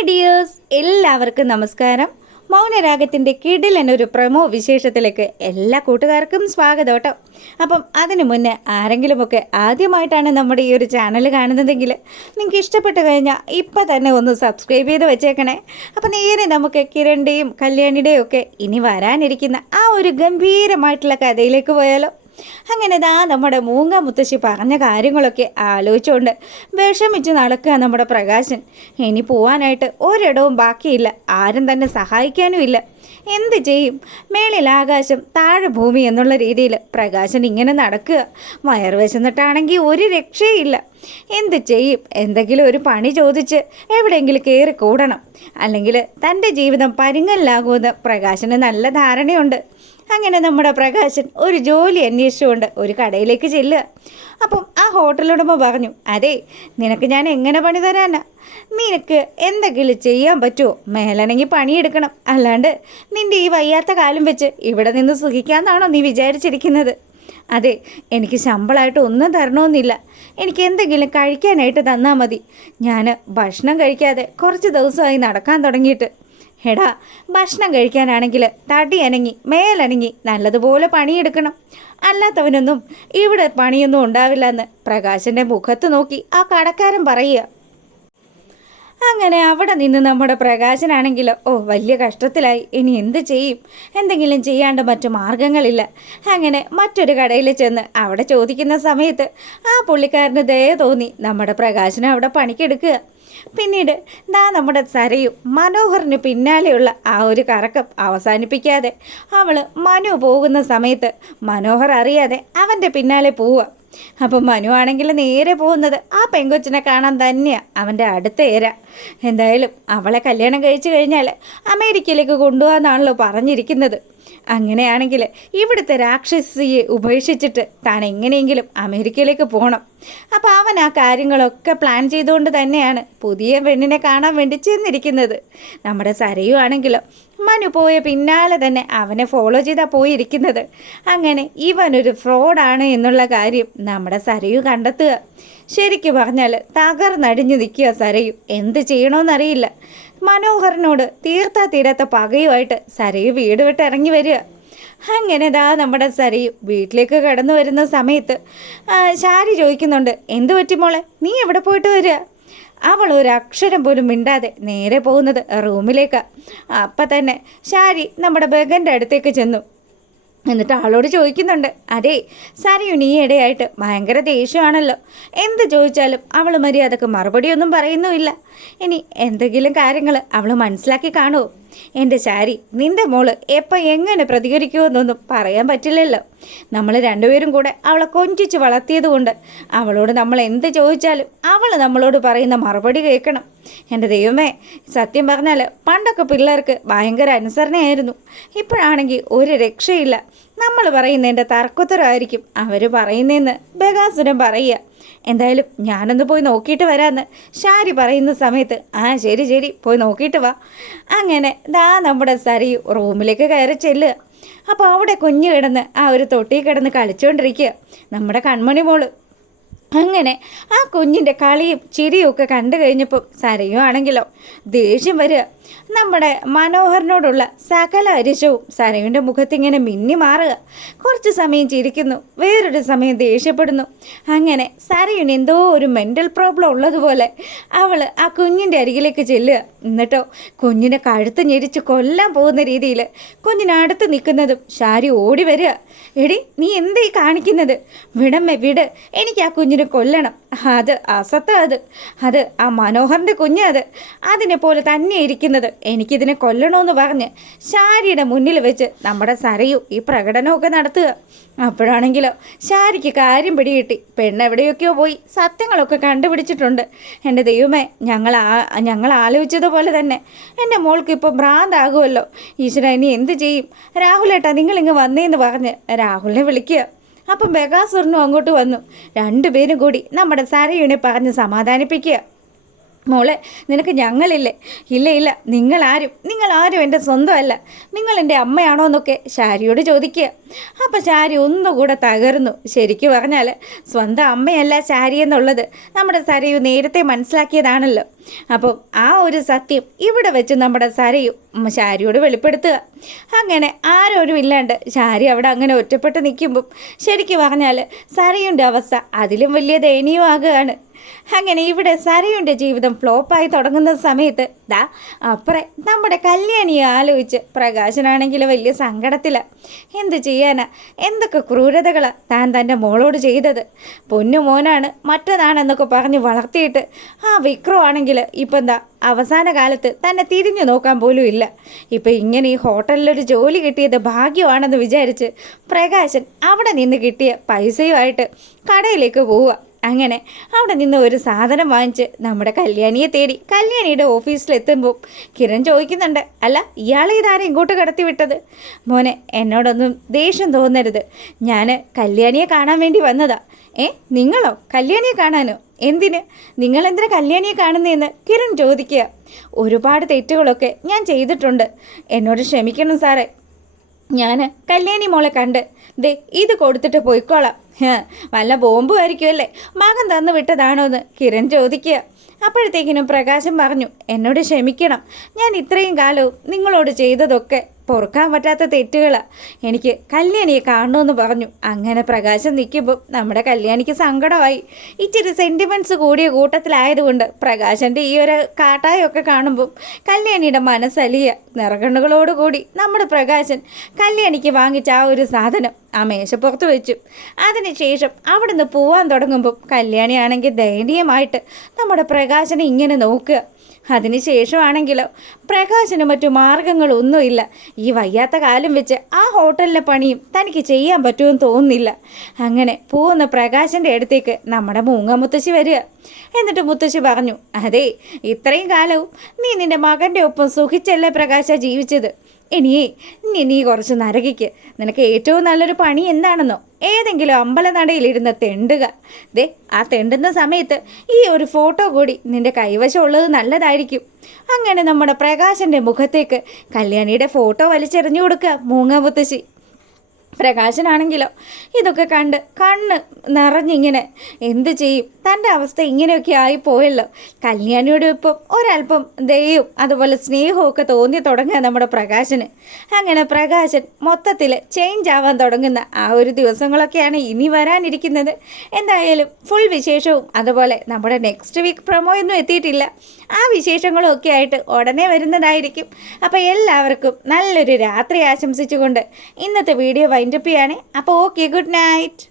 Hi dears, എല്ലാവർക്കും നമസ്കാരം. മൗനരാഗത്തിൻ്റെ കിടിലനൊരു promo വിശേഷത്തിലേക്ക് എല്ലാ കൂട്ടുകാർക്കും സ്വാഗതം കേട്ടോ. അപ്പം അതിനു മുന്നേ ആരെങ്കിലുമൊക്കെ ആദ്യമായിട്ടാണ് നമ്മുടെ ഈ ഒരു ചാനൽ കാണുന്നതെങ്കിൽ നിങ്ങൾക്ക് ഇഷ്ടപ്പെട്ട് കഴിഞ്ഞാൽ ഇപ്പം തന്നെ ഒന്ന് സബ്സ്ക്രൈബ് ചെയ്ത് വെച്ചേക്കണേ. അപ്പം നേരെ നമുക്ക് കിരണിൻ്റെയും കല്യാണിയുടെയും ഒക്കെ ഇനി വരാനിരിക്കുന്ന ആ ഒരു ഗംഭീരമായിട്ടുള്ള കഥയിലേക്ക് പോയാലോ. അങ്ങനെ നമ്മുടെ മൂങ്ങ മുത്തശ്ശി പറഞ്ഞ കാര്യങ്ങളൊക്കെ ആലോചിച്ചുകൊണ്ട് വിഷമിച്ച് നടക്കുക നമ്മുടെ പ്രകാശൻ. ഇനി പോവാനായിട്ട് ഒരിടവും ബാക്കിയില്ല, ആരും തന്നെ സഹായിക്കാനും ഇല്ല. എന്ത് ചെയ്യും? മേളിൽ ആകാശം താഴെ ഭൂമി എന്നുള്ള രീതിയിൽ പ്രകാശൻ ഇങ്ങനെ നടക്കുക. വയറ് വിശന്നിട്ടാണെങ്കിൽ ഒരു രക്ഷയില്ല. എന്ത് ചെയ്യും? എന്തെങ്കിലും ഒരു പണി ചോദിച്ച് എവിടെയെങ്കിലും കയറി കൂടണം, അല്ലെങ്കിൽ തൻ്റെ ജീവിതം പരിങ്ങലിലാകുമെന്ന് പ്രകാശന് നല്ല ധാരണയുണ്ട്. അങ്ങനെ നമ്മുടെ പ്രകാശൻ ഒരു ജോലി അന്വേഷിച്ചുകൊണ്ട് ഒരു കടയിലേക്ക് ചെല്ലുക. അപ്പം ആ ഹോട്ടലുടമ പറഞ്ഞു, അതെ, നിനക്ക് ഞാൻ എങ്ങനെ പണി തരാനാ? നിനക്ക് എന്തെങ്കിലും ചെയ്യാൻ പറ്റുമോ? മേലണെങ്കിൽ പണിയെടുക്കണം, അല്ലാണ്ട് നിൻ്റെ ഈ വയ്യാത്ത കാലം വെച്ച് ഇവിടെ നിന്ന് സുഖിക്കാമെന്നാണോ നീ വിചാരിച്ചിരിക്കുന്നത്? അതെ, എനിക്ക് ശമ്പളമായിട്ട് ഒന്നും തരണമെന്നില്ല, എനിക്ക് എന്തെങ്കിലും കഴിക്കാനായിട്ട് തന്നാൽ മതി. ഞാൻ ഭക്ഷണം കഴിക്കാതെ കുറച്ച് ദിവസമായി നടക്കാൻ തുടങ്ങിയിട്ട്. എടാ, ഭക്ഷണം കഴിക്കാനാണെങ്കിൽ തടി അനങ്ങി മേലനങ്ങി നല്ലതുപോലെ പണിയെടുക്കണം, അല്ലാത്തവനൊന്നും ഇവിടെ പണിയൊന്നും ഉണ്ടാവില്ല എന്ന് പ്രകാശൻ്റെ മുഖത്ത് നോക്കി ആ കടക്കാരൻ പറയുക. അങ്ങനെ അവിടെ നിന്ന് നമ്മുടെ പ്രകാശനാണെങ്കിലോ വലിയ കഷ്ടത്തിലായി. ഇനി എന്ത് ചെയ്യും? എന്തെങ്കിലും ചെയ്യാണ്ട് മറ്റു മാർഗങ്ങളില്ല. അങ്ങനെ മറ്റൊരു കടയിൽ ചെന്ന് അവിടെ ചോദിക്കുന്ന സമയത്ത് ആ പുള്ളിക്കാരന് ദയ തോന്നി നമ്മുടെ പ്രകാശനെ അവിടെ പണിക്കെടുക്കുക. പിന്നീട് നമ്മുടെ സരയു മനോഹറിന് പിന്നാലെയുള്ള ആ ഒരു കറക്കം അവസാനിപ്പിക്കാതെ അവൾ മനു പോകുന്ന സമയത്ത് മനോഹർ അറിയാതെ അവൻ്റെ പിന്നാലെ പോവുക. അപ്പം മനു ആണെങ്കിൽ നേരെ പോകുന്നത് ആ പെങ്കൊച്ചിനെ കാണാൻ തന്നെയാണ്, അവൻ്റെ അടുത്ത ഏര. എന്തായാലും അവളെ കല്യാണം കഴിച്ചു കഴിഞ്ഞാൽ അമേരിക്കയിലേക്ക് കൊണ്ടുപോകാമെന്നാണല്ലോ പറഞ്ഞിരിക്കുന്നത്. അങ്ങനെയാണെങ്കിൽ ഇവിടുത്തെ രാക്ഷസിയെ ഉപേക്ഷിച്ചിട്ട് താൻ എങ്ങനെയെങ്കിലും അമേരിക്കയിലേക്ക് പോകണം. അപ്പോൾ അവൻ ആ കാര്യങ്ങളൊക്കെ പ്ലാൻ ചെയ്തുകൊണ്ട് തന്നെയാണ് പുതിയ പെണ്ണിനെ കാണാൻ വേണ്ടി ചെന്നിരിക്കുന്നത്. നമ്മുടെ സരയു ആണെങ്കിലോ മനു പോയ പിന്നാലെ തന്നെ അവനെ ഫോളോ ചെയ്താൽ പോയിരിക്കുന്നത്. അങ്ങനെ ഇവനൊരു ഫ്രോഡാണ് എന്നുള്ള കാര്യം നമ്മുടെ സരയു കണ്ടെത്തുക. ശരിക്കും പറഞ്ഞാൽ തകർന്നടിഞ്ഞു നിൽക്കുക സരയു. എന്ത് ചെയ്യണമെന്നറിയില്ല. മനോഹറിനോട് തീരാത്ത പകയുമായിട്ട് സരയു വീട് വിട്ട് ഇറങ്ങി വരിക. അങ്ങനെ നമ്മുടെ സരയു വീട്ടിലേക്ക് കടന്നു വരുന്ന സമയത്ത് ശാരി ചോദിക്കുന്നുണ്ട്, എന്ത് പറ്റി മോളെ, നീ എവിടെ പോയിട്ട് വരിക? അവൾ ഒരു അക്ഷരം പോലും മിണ്ടാതെ നേരെ പോകുന്നത് റൂമിലേക്കാണ്. അപ്പം തന്നെ ശാരി നമ്മുടെ ബഗൻ്റെ അടുത്തേക്ക് ചെന്നു. എന്നിട്ട് ആളോട് ചോദിക്കുന്നുണ്ട്, അതെ സരയു നീ ഇടയായിട്ട് ഭയങ്കര ദേഷ്യമാണല്ലോ, എന്ത് ചോദിച്ചാലും അവൾ മര്യാദക്ക് മറുപടിയൊന്നും പറയുന്നുമില്ല. ഇനി എന്തെങ്കിലും കാര്യങ്ങൾ അവൾ മനസ്സിലാക്കി കാണുമോ? എൻ്റെ ശാരി, നിൻ്റെ മോള് എപ്പോൾ എങ്ങനെ പ്രതികരിക്കുമെന്നൊന്നും പറയാൻ പറ്റില്ലല്ലോ. നമ്മൾ രണ്ടുപേരും കൂടെ അവളെ കൊഞ്ചിച്ച് വളർത്തിയത് കൊണ്ട് അവളോട് നമ്മൾ എന്ത് ചോദിച്ചാലും അവൾ നമ്മളോട് പറയുന്ന മറുപടി കേൾക്കണം. എൻ്റെ ദൈവമേ, സത്യം പറഞ്ഞാൽ പണ്ടൊക്കെ പിള്ളേർക്ക് ഭയങ്കര അനുസരണയായിരുന്നു, ഇപ്പോഴാണെങ്കിൽ ഒരു രക്ഷയില്ല. നമ്മൾ പറയുന്നതിൻ്റെ തർക്കുത്തരമായിരിക്കും അവർ പറയുന്നതെന്ന് ബഗാസുരൻ പറയുക. എന്തായാലും ഞാനൊന്ന് പോയി നോക്കിയിട്ട് വരാമെന്ന് ശാരി പറയുന്ന സമയത്ത് ശരി ശരി പോയി നോക്കിയിട്ട് വാ. അങ്ങനെ നമ്മുടെ സരയു റൂമിലേക്ക് കയറി ചെല്ലുക. അപ്പോൾ അവിടെ കുഞ്ഞു കിടന്ന് ആ ഒരു തൊട്ടി കിടന്ന് കളിച്ചുകൊണ്ടിരിക്കുക നമ്മുടെ കൺമണി മോള്. അങ്ങനെ ആ കുഞ്ഞിൻ്റെ കളിയും ചിരിയും ഒക്കെ കണ്ടു കഴിഞ്ഞപ്പോൾ സരയു ആണെങ്കിലോ ദേഷ്യം വരിക. നമ്മുടെ മനോഹറിനോടുള്ള സകല അരിശവും സരയുവിൻ്റെ മുഖത്തിങ്ങനെ മിന്നി മാറുക. കുറച്ച് സമയം ചിരിക്കുന്നു, വേറൊരു സമയം ദേഷ്യപ്പെടുന്നു. അങ്ങനെ സരയുന് എന്തോ ഒരു മെൻ്റൽ പ്രോബ്ലം ഉള്ളതുപോലെ അവൾ ആ കുഞ്ഞിൻ്റെ അരികിലേക്ക് ചെല്ലുക. എന്നിട്ടോ കുഞ്ഞിനെ കഴുത്ത് ഞെരിച്ച് കൊല്ലാൻ പോകുന്ന രീതിയിൽ കുഞ്ഞിനടുത്ത് നിൽക്കുന്നതും ശാരി ഓടി വരിക. എടി, നീ എന്താ ഈ കാണിക്കുന്നത്? വിടമ്മേ വിട്, എനിക്ക് ആ കുഞ്ഞിനെ കൊല്ലണം. അത് അസത്ത, അത് ആ മനോഹറിൻ്റെ കുഞ്ഞ്, അതിനെ പോലെ തന്നെ ഇരിക്കുന്നത്. എനിക്കിതിനെ കൊല്ലണമെന്ന് പറഞ്ഞ് ശാരിയുടെ മുന്നിൽ വെച്ച് നമ്മുടെ സരയു ഈ പ്രകടനമൊക്കെ നടത്തുക. അപ്പോഴാണെങ്കിലോ ശാരിക്ക് കാര്യം പിടികിട്ടി. പെണ്ണെവിടെയൊക്കെയോ പോയി സത്യങ്ങളൊക്കെ കണ്ടുപിടിച്ചിട്ടുണ്ട്. എൻ്റെ ദൈവമേ, ഞങ്ങൾ ആലോചിച്ചതുപോലെ തന്നെ എൻ്റെ മോൾക്ക് ഇപ്പോൾ ഭ്രാന്താകുമല്ലോ. ഈശ്വര, ഇനി എന്ത് ചെയ്യും? രാഹുലേട്ടാ, നിങ്ങളിങ്ങ് വന്നേന്ന് പറഞ്ഞ് രാഹുലിനെ വിളിക്കുക. അപ്പം ബഗാസുരനും അങ്ങോട്ട് വന്നു. രണ്ടുപേരും കൂടി നമ്മുടെ സരയുനെ പറഞ്ഞ് സമാധാനിപ്പിക്കുക. മോളെ, നിനക്ക് ഞങ്ങളില്ലേ? ഇല്ല, നിങ്ങളാരും എൻ്റെ സ്വന്തമല്ല, നിങ്ങൾ എൻ്റെ അമ്മയാണോ എന്നൊക്കെ ശാരിയോട് ചോദിക്കുക. അപ്പം ശാരി ഒന്നുകൂടെ തകർന്നു. ശരിക്കും പറഞ്ഞാൽ സ്വന്തം അമ്മയല്ല ശാരി എന്നുള്ളത് നമ്മുടെ സരയു നേരത്തെ മനസ്സിലാക്കിയതാണല്ലോ. അപ്പം ആ ഒരു സത്യം ഇവിടെ വെച്ച് നമ്മുടെ സരയും ശാരിയോട് വെളിപ്പെടുത്തുക. അങ്ങനെ ആരോരും ഇല്ലാണ്ട് ശാരി അവിടെ അങ്ങനെ ഒറ്റപ്പെട്ട് നിൽക്കുമ്പം ശരിക്കും പറഞ്ഞാൽ സരയുടെ അവസ്ഥ അതിലും വലിയ ദയനീയമാകുകയാണ്. അങ്ങനെ ഇവിടെ സരയുടെ ജീവിതം ഫ്ലോപ്പായി തുടങ്ങുന്ന സമയത്ത് അപ്പുറം നമ്മുടെ കല്യാണിയെ ആലോചിച്ച് പ്രകാശനാണെങ്കിൽ വലിയ സങ്കടത്തിലാണ്. എന്ത് ചെയ്യാനാ, എന്തൊക്കെ ക്രൂരതകളാണ് താൻ തൻ്റെ മോളോട് ചെയ്തത്. പൊന്നു മോനാണ് മറ്റതാണെന്നൊക്കെ പറഞ്ഞ് വളർത്തിയിട്ട് ആ വിക്രം ആണെങ്കിൽ ഇപ്പം അവസാന കാലത്ത് തന്നെ തിരിഞ്ഞു നോക്കാൻ പോലും ഇല്ല. ഇപ്പം ഇങ്ങനെ ഈ ഹോട്ടലിലൊരു ജോലി കിട്ടിയത് ഭാഗ്യമാണെന്ന് വിചാരിച്ച് പ്രകാശൻ അവിടെ നിന്ന് കിട്ടിയ പൈസയുമായിട്ട് കടയിലേക്ക് പോവുക. അങ്ങനെ അവിടെ നിന്ന് ഒരു സാധനം വാങ്ങിച്ച് നമ്മുടെ കല്യാണിയെ തേടി കല്യാണിയുടെ ഓഫീസിലെത്തുമ്പോൾ കിരൺ ചോദിക്കുന്നുണ്ട്, അല്ല ഇയാളെ ഇതാരും ഇങ്ങോട്ട് കടത്തി വിട്ടത്? മോനെ, എന്നോടൊന്നും ദേഷ്യം തോന്നരുത്, ഞാൻ കല്യാണിയെ കാണാൻ വേണ്ടി വന്നതാ. നിങ്ങളോ കല്യാണിയെ കാണാനോ? എന്തിന്? നിങ്ങളെന്തിനാ കല്യാണിയെ കാണുന്നതെന്ന് കിരൺ ചോദിക്കുക. ഒരുപാട് തെറ്റുകളൊക്കെ ഞാൻ ചെയ്തിട്ടുണ്ട്, എന്നോട് ക്ഷമിക്കണം സാറേ. ഞാൻ കല്യാണി മോളെ കണ്ട് ഇത് കൊടുത്തിട്ട് പോയിക്കോളാം. വല്ല ബോംബുമായിരിക്കുമല്ലേ, മകൻ തന്നു വിട്ടതാണോ എന്ന് കിരൺ ചോദിക്കുക. അപ്പോഴത്തേക്കിനും പ്രകാശം പറഞ്ഞു, എന്നോട് ക്ഷമിക്കണം, ഞാൻ ഇത്രയും കാലവും നിങ്ങളോട് ചെയ്തതൊക്കെ പൊറുക്കാൻ പറ്റാത്ത തെറ്റുകളാണ്, എനിക്ക് കല്യാണിയെ കാണണമെന്ന് പറഞ്ഞു. അങ്ങനെ പ്രകാശം നിൽക്കുമ്പോൾ നമ്മുടെ കല്യാണിക്ക് സങ്കടമായി. ഇച്ചിരി സെൻറ്റിമെൻറ്റ്സ് കൂടിയ കൂട്ടത്തിലായതുകൊണ്ട് പ്രകാശൻ്റെ ഈ ഒരു കാട്ടായൊക്കെ കാണുമ്പോൾ കല്യാണിയുടെ മനസ്സലിയ നിറകണ്ണുകളോടുകൂടി നമ്മുടെ പ്രകാശൻ കല്യാണിക്ക് വാങ്ങിച്ച ആ ഒരു സാധനം ആ മേശപ്പുറത്ത് വെച്ചു. അതിനുശേഷം അവിടെ നിന്ന് പോവാൻ തുടങ്ങുമ്പം കല്യാണിയാണെങ്കിൽ ദയനീയമായിട്ട് നമ്മുടെ പ്രകാശനെ ഇങ്ങനെ നോക്കുക. അതിനുശേഷമാണെങ്കിലോ പ്രകാശന് മറ്റു മാർഗങ്ങളൊന്നുമില്ല. ഈ വയ്യാത്ത കാലം വെച്ച് ആ ഹോട്ടലിലെ പണിയും തനിക്ക് ചെയ്യാൻ പറ്റുമെന്ന് തോന്നുന്നില്ല. അങ്ങനെ പോകുന്ന പ്രകാശൻ്റെ അടുത്തേക്ക് നമ്മുടെ മൂങ്ങ മുത്തശ്ശി വരിക. എന്നിട്ട് മുത്തശ്ശി പറഞ്ഞു, അതെ, ഇത്രയും കാലവും നീ നിൻ്റെ മകൻ്റെ ഒപ്പം സുഖിച്ചല്ലേ പ്രകാശ ജീവിച്ചത്. നീ കുറച്ച് നരകിക്ക്. നിനക്ക് ഏറ്റവും നല്ലൊരു പണി എന്താണെന്നോ? ഏതെങ്കിലും അമ്പലനടയിലിരുന്ന് തെണ്ടുക. ആ തെണ്ടുന്ന സമയത്ത് ഈ ഒരു ഫോട്ടോ കൂടി നിൻ്റെ കൈവശമുള്ളത് നല്ലതായിരിക്കും. അങ്ങനെ നമ്മുടെ പ്രകാശൻ്റെ മുഖത്തേക്ക് കല്യാണിയുടെ ഫോട്ടോ വലിച്ചെറിഞ്ഞു കൊടുക്കുക മൂങ്ങ മുത്തശ്ശി. പ്രകാശനാണെങ്കിലോ ഇതൊക്കെ കണ്ട് കണ്ണ് നിറഞ്ഞിങ്ങനെ എന്ത് ചെയ്യും, തൻ്റെ അവസ്ഥ ഇങ്ങനെയൊക്കെ ആയിപ്പോയല്ലോ. കല്യാണിയുടെ ഇപ്പം ഒരല്പം ദയയും അതുപോലെ സ്നേഹവും ഒക്കെ തോന്നി തുടങ്ങുക നമ്മുടെ പ്രകാശന്. അങ്ങനെ പ്രകാശൻ മൊത്തത്തിൽ ചേഞ്ച് ആവാൻ തുടങ്ങുന്ന ആ ഒരു ദിവസങ്ങളൊക്കെയാണ് ഇനി വരാനിരിക്കുന്നത്. എന്തായാലും ഫുൾ വിശേഷവും അതുപോലെ നമ്മുടെ നെക്സ്റ്റ് വീക്ക് പ്രൊമോ ഒന്നും എത്തിയിട്ടില്ല, ആ വിശേഷങ്ങളും ഒക്കെ ആയിട്ട് ഉടനെ വരുന്നതായിരിക്കും. അപ്പോൾ എല്ലാവർക്കും നല്ലൊരു രാത്രി ആശംസിച്ചുകൊണ്ട് ഇന്നത്തെ വീഡിയോ വൈൻഡപ്പ് ചെയ്യാണ്. അപ്പോൾ ഓക്കെ, ഗുഡ് നൈറ്റ്.